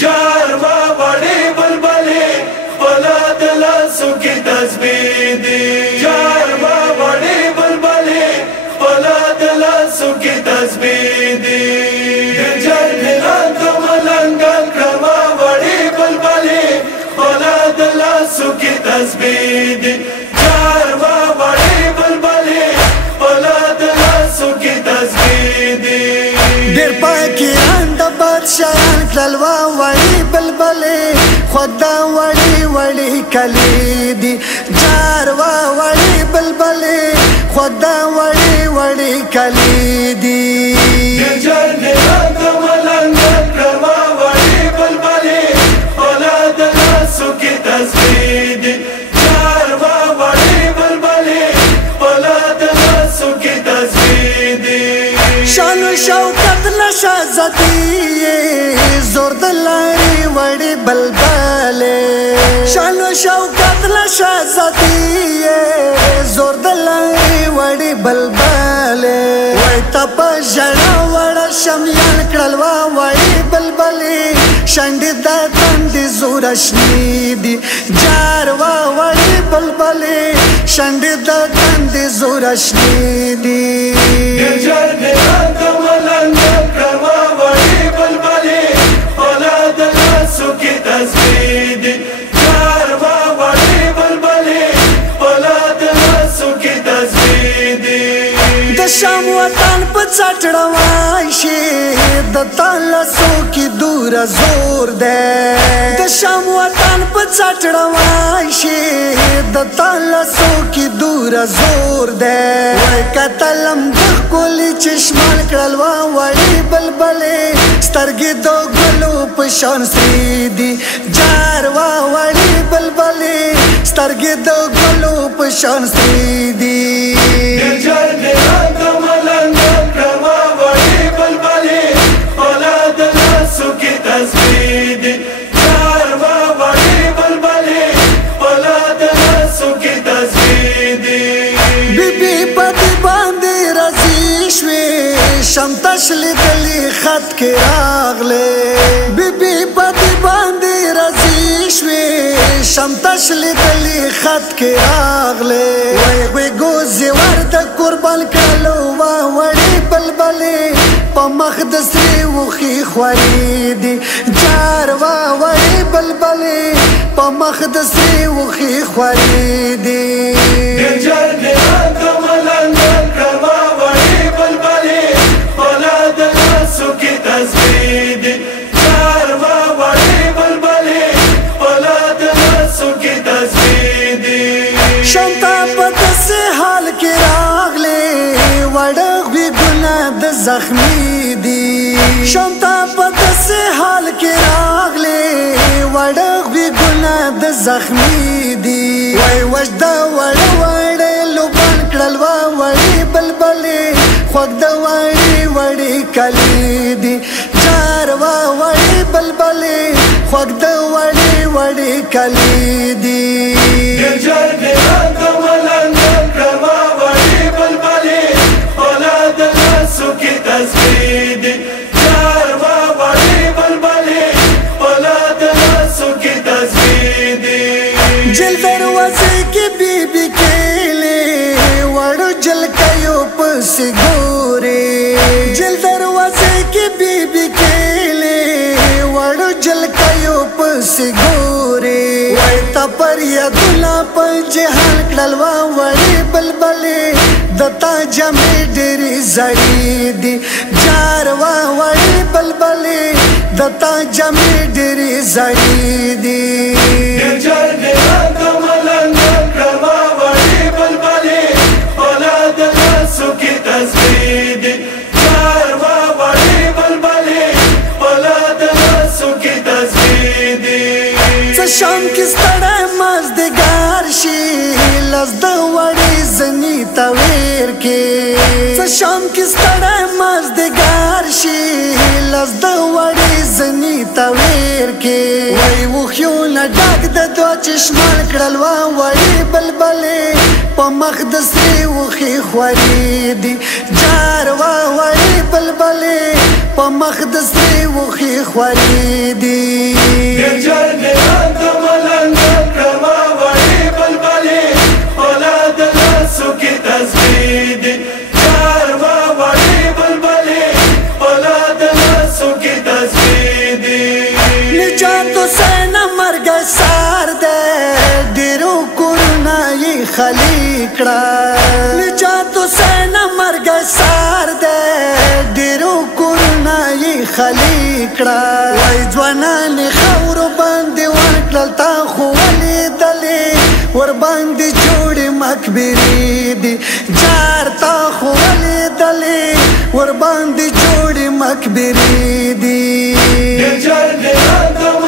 جاروا وړې بلبلې خپله د لاسو کې تسبیح دي جاروا وړې بلبلې خپله د لاسو کې تسبیح دي د جرګلان د ملنګل کړما وړې بلبلې خپله د لاسو کې تسبیح دي جاروا وړې بلبلې خپله د لاسو کې تسبیح دي ډېر پاکیان د بادشاهان کلوا وړې بلبلې خدا وړې وړې کلي دي جاروا وړې بلبلې خدا وړې وړې کلي دي جرګلان د ملنګل کړما وړې بلبلې خپله د لاسو کې تسبیح دي جاروا وړې بلبلې خپله د لاسو کې تسبیح دي شان و شوکت نشا زدی زور دلاری وڑی بلبلے شان و شوکت نشا زدی زور دلاری وڑی بلبلے وی تپا جڑا وڑا شمیان کڑلوا وڑی بلبلے شنڈی دا تندی زورشنی دی جاروا وڑی بلبلے شنڈی دا تندی زورشنی دی جرګلان د ملنګل کړما وړې بلبلې خپله د لاسو کې تسبیح دي جاروا وړې بلبلې خپله د لاسو کې تسبیح دي د شام وطن په څټړه وایشي د تلاسو کې دور زور ده د شام وطن په څټړه وایشي د تلاسو کې دور زور ده وای کتلم د کولی چشمان کړلوا وړې بلبلې سترګې د ګلو په شان سری دي جاروا وړې بلبلې سترګې د ګلو په شان سری دي جرګلان د ملنګل کړما وړې بلبلې خپله د لاسو کې تسبیح دي جاروا وړې بلبلې خپله د لاسو کې تسبیح دي بیبي پتی باندې رازي شوې شمتش لیدلې خط کې راغلې بیبي پتی باندې رازي شوې شمتش لیدلې خط کې راغلې وای وای ګوزي ورته قربان کړلو وا وړې بلبلې په مخ د سرې وخې خوارې دي جاروا وړې بلبلې په مخ د سرې وخې خوارې دي جرګلان د ملنګل کړما وړې بلبلې خپله د لاسو کې تسبیح دي جاروا وړې بلبلې خپله د لاسو کې تسبیح دي شانتا په داسې حال کې راغلې وړغوي ګناه د زخمي دي شانتا په داسې حال کې راغلې وړغوي ګناه د زخمي دي وای وجدا وړ وړ لوبان کړلوا وړې بلبلې خوږ د وړې وړې کلي دي جاروا وړې بلبلې خوږ د وړې وړې کلي دي جرګلان د ملنګل کړما وړې بلبلې خپله د لاسو کې تسبیح دي جاروا وړې بلبلې خپله د لاسو کې تسبیح دي جل دروازے کی بی بی کېلې وړو جل کيو پس ګوري جل دروازے کی بی بی کېلې وړو جل کيو پس ګوري وای تا پر یادونه په جهان کړلوا وړې بلبلې دتا جمع ډېرې زړې دي جاروا وړې بلبلې دتا جمع ډېرې زړې دي جرګلان د ملنګل کړما وړې بلبلې خپله د لاسو کې تسبیح دي جاروا وړې بلبلې خپله د لاسو کې تسبیح دي څه شام کې ستړی مازدیګر شي لس د وړې زنې ته ویر کې څه شام کې ستړی مازدیګر شي لس د وړې زنې ته ویر کې وای وښیونه ډک د دوه چشمان کړلوا وړې بلبلې په مخ د سرې وښې خوارې دي جاروا وړې بلبلې په مخ د سرې وښې خولې دي جر ګران د ملنګ کړما وړې بلبلې خپله د لاسو کې تسبیح دي چاروا وړې بلبلې خپله د لاسو کې تسبیح دي نجات حسین مرګ سار دی ډېرو کورونه یې خالي کړه نجات حسین مرګ سار دی ډېرو کورونه یې خالي کړه وای ځوانانې خاورو باندې ورکړل تا خو ولیدلې ورباندې جوړې مقبرې دي جار تا خو ولیدلې ورباندې جوړې مقبرې دي جر ګران د